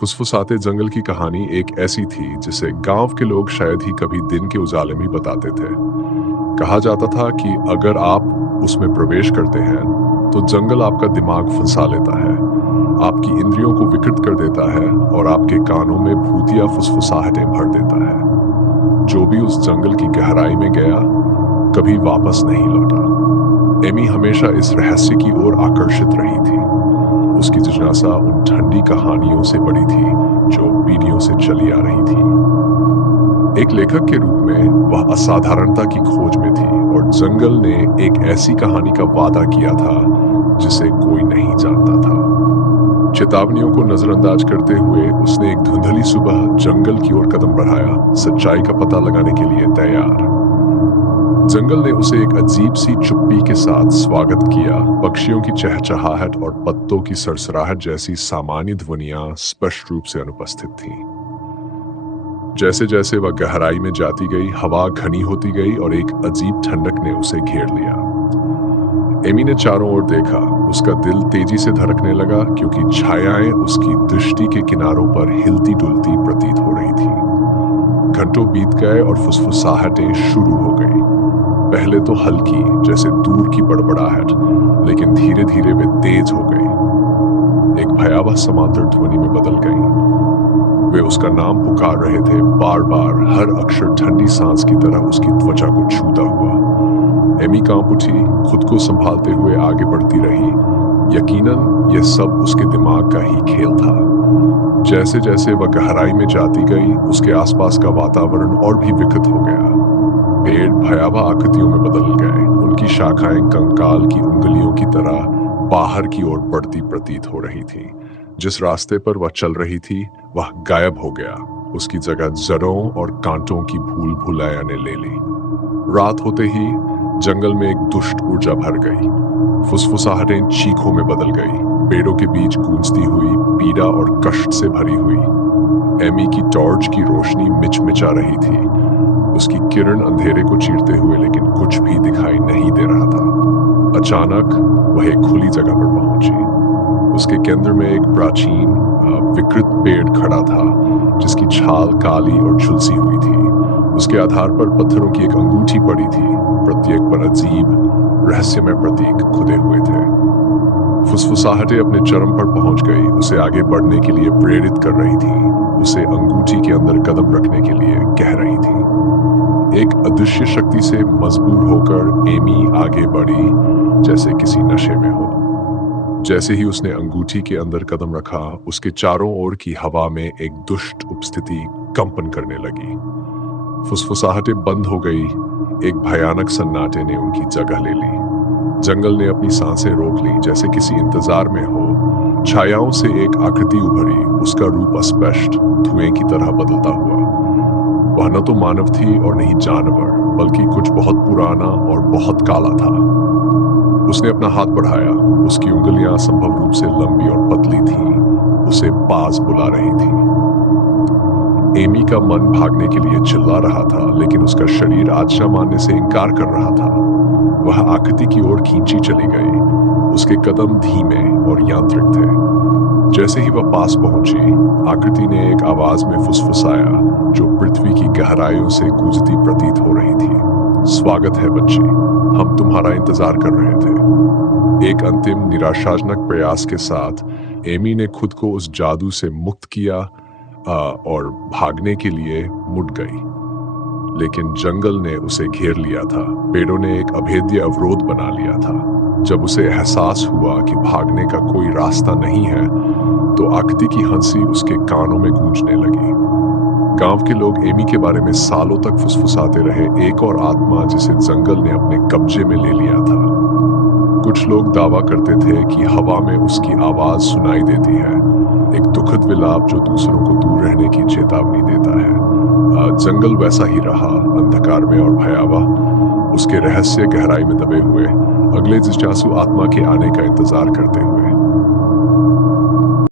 फुसफुसाते जंगल की कहानी एक ऐसी थी जिसे गांव के लोग शायद ही कभी दिन के उजाले में बताते थे। कहा जाता था कि अगर आप उसमें प्रवेश करते हैं तो जंगल आपका दिमाग फंसा लेता है, आपकी इंद्रियों को विकृत कर देता है और आपके कानों में भूतिया फुसफुसाहटें भर देता है। जो भी उस जंगल की गहराई में गया कभी वापस नहीं लौटा। एमी हमेशा इस रहस्य की ओर आकर्षित रही थी। उसकी जिज्ञासा उन ठंडी कहानियों से बड़ी थी जो पीढ़ियों से चली आ रही थी। एक लेखक के रूप में वह असाधारणता की खोज में थी और जंगल ने एक ऐसी कहानी का वादा किया था जिसे कोई नहीं जानता था। चेतावनियों को नजरअंदाज करते हुए उसने एक धुंधली सुबह जंगल की ओर कदम बढ़ाया, सच्चाई का पता लगाने के लिए तैयार। जंगल ने उसे एक अजीब सी चुप्पी के साथ स्वागत किया। पक्षियों की चहचहाहट और पत्तों की सरसराहट जैसी सामान्य ध्वनियां स्पष्ट रूप से अनुपस्थित थीं। जैसे जैसे वह गहराई में जाती गई, हवा घनी होती गई और एक अजीब ठंडक ने उसे घेर लिया। एमी ने चारों ओर देखा। उसका दिल तेजी से धड़कने लगा क्योंकि छायाएं उसकी दृष्टि के किनारों पर हिलती डुलती प्रतीत हो रही थी। घंटों बीत गए और फुसफुसाहटें शुरू हो गई। पहले तो हल्की, जैसे दूर की बड़बड़ाहट, लेकिन धीरे धीरे वे तेज हो गई, एक भयावह समांतर ध्वनि में बदल गई। वे उसका नाम पुकार रहे थे, बार बार, हर अक्षर ठंडी सांस की तरह उसकी त्वचा को छूता हुआ। एमी कांप उठी, खुद को संभालते हुए आगे बढ़ती रही। यकीनन यह सब उसके दिमाग का ही खेल था। जैसे जैसे वह गहराई में जाती गई, उसके आसपास का वातावरण और भी विकृत हो गया। पेड़ भयावह आकृतियों में बदल गए, उनकी शाखाएं कंकाल की उंगलियों की तरह बाहर की ओर बढ़ती प्रतीत हो रही थी। जिस रास्ते पर वह चल रही थी वह गायब हो गया। उसकी जगह जड़ों और कांटों की भूल भुलैया ने ले ली। रात होते ही जंगल में एक दुष्ट ऊर्जा भर गई। फुसफुसाहटें चीखों में बदल गई, पेड़ों के बीच गूंजती हुई, पीड़ा और कष्ट से भरी हुई। एमी की टॉर्च की रोशनी मिचमिचा रही थी, उसकी किरण अंधेरे को चीरते हुए, लेकिन कुछ भी दिखाई नहीं दे रहा था। अचानक वह एक खुली जगह पर पहुंची। उसके केंद्र में एक प्राचीन विकृत पेड़ खड़ा था जिसकी छाल काली और झुलसी हुई थी। उसके आधार पर पत्थरों की एक अंगूठी पड़ी थी, प्रत्येक पर अजीब रहस्यमय प्रतीक खुदे हुए थे। फुसफुसाहटें अपने चरम पर पहुंच गई, उसे आगे बढ़ने के लिए प्रेरित कर रही थी, उसे अंगूठी के अंदर कदम रखने के लिए कह रही थी। एक अदृश्य शक्ति से मजबूर होकर एमी आगे बढ़ी जैसे किसी नशे में हो। जैसे ही उसने अंगूठी के अंदर कदम रखा, उसके चारों ओर की हवा में एक दुष्ट उपस्थिति कंपन करने लगी। फुसफुसाहटें बंद हो गई, एक भयानक सन्नाटे ने उनकी जगह ले ली। जंगल ने अपनी सांसें रोक ली, जैसे किसी इंतजार में हो। छायाओं से एक आकृति उभरी, उसका रूप अस्पष्ट, धुएं की तरह बदलता हुआ। वह न तो मानव थी और नहीं जानवर, बल्कि कुछ बहुत पुराना और बहुत काला था। उसने अपना हाथ बढ़ाया, उसकी उंगलियां संभव रूप से लंबी और पतली थीं, उसे पास बुला रही थी। एमी का मन भागने के लिए चिल्ला रहा था, लेकिन उसका शरीर आज्ञा मानने से इनकार कर रहा था। वह आकृति की ओर खींची चली गई। उसके कदम धीमे और यांत्रिक थे। जैसे ही वह पास पहुंची, आकृति ने एक आवाज में फुसफुसाया जो पृथ्वी की गहराइयों से गूंजती प्रतीत हो रही थी। स्वागत है बच्ची, हम तुम्हारा इंतजार कर रहे थे। एक अंतिम निराशाजनक प्रयास के साथ एमी ने खुद को उस जादू से मुक्त किया और भागने के लिए मुड़ गई, लेकिन जंगल ने उसे घेर लिया था। पेड़ों ने एक अभेद्य अवरोध बना लिया था। जब उसे एहसास हुआ कि भागने का कोई रास्ता नहीं है, तो आकृति की हंसी उसके कानों में गूंजने लगी। गांव के लोग एमी के बारे में सालों तक फुसफुसाते रहे, एक और आत्मा जिसे जंगल ने अपने कब्जे में ले लिया था। कुछ लोग दावा करते थे कि हवा में उसकी आवाज सुनाई देती है, एक दुखद विलाप जो दूसरों को दूर रहने की चेतावनी देता है। जंगल वैसा ही रहा, अंधकार में और भयावह, उसके रहस्य गहराई में दबे हुए, अगले जिज्ञासु आत्मा के आने का इंतजार करते हुए।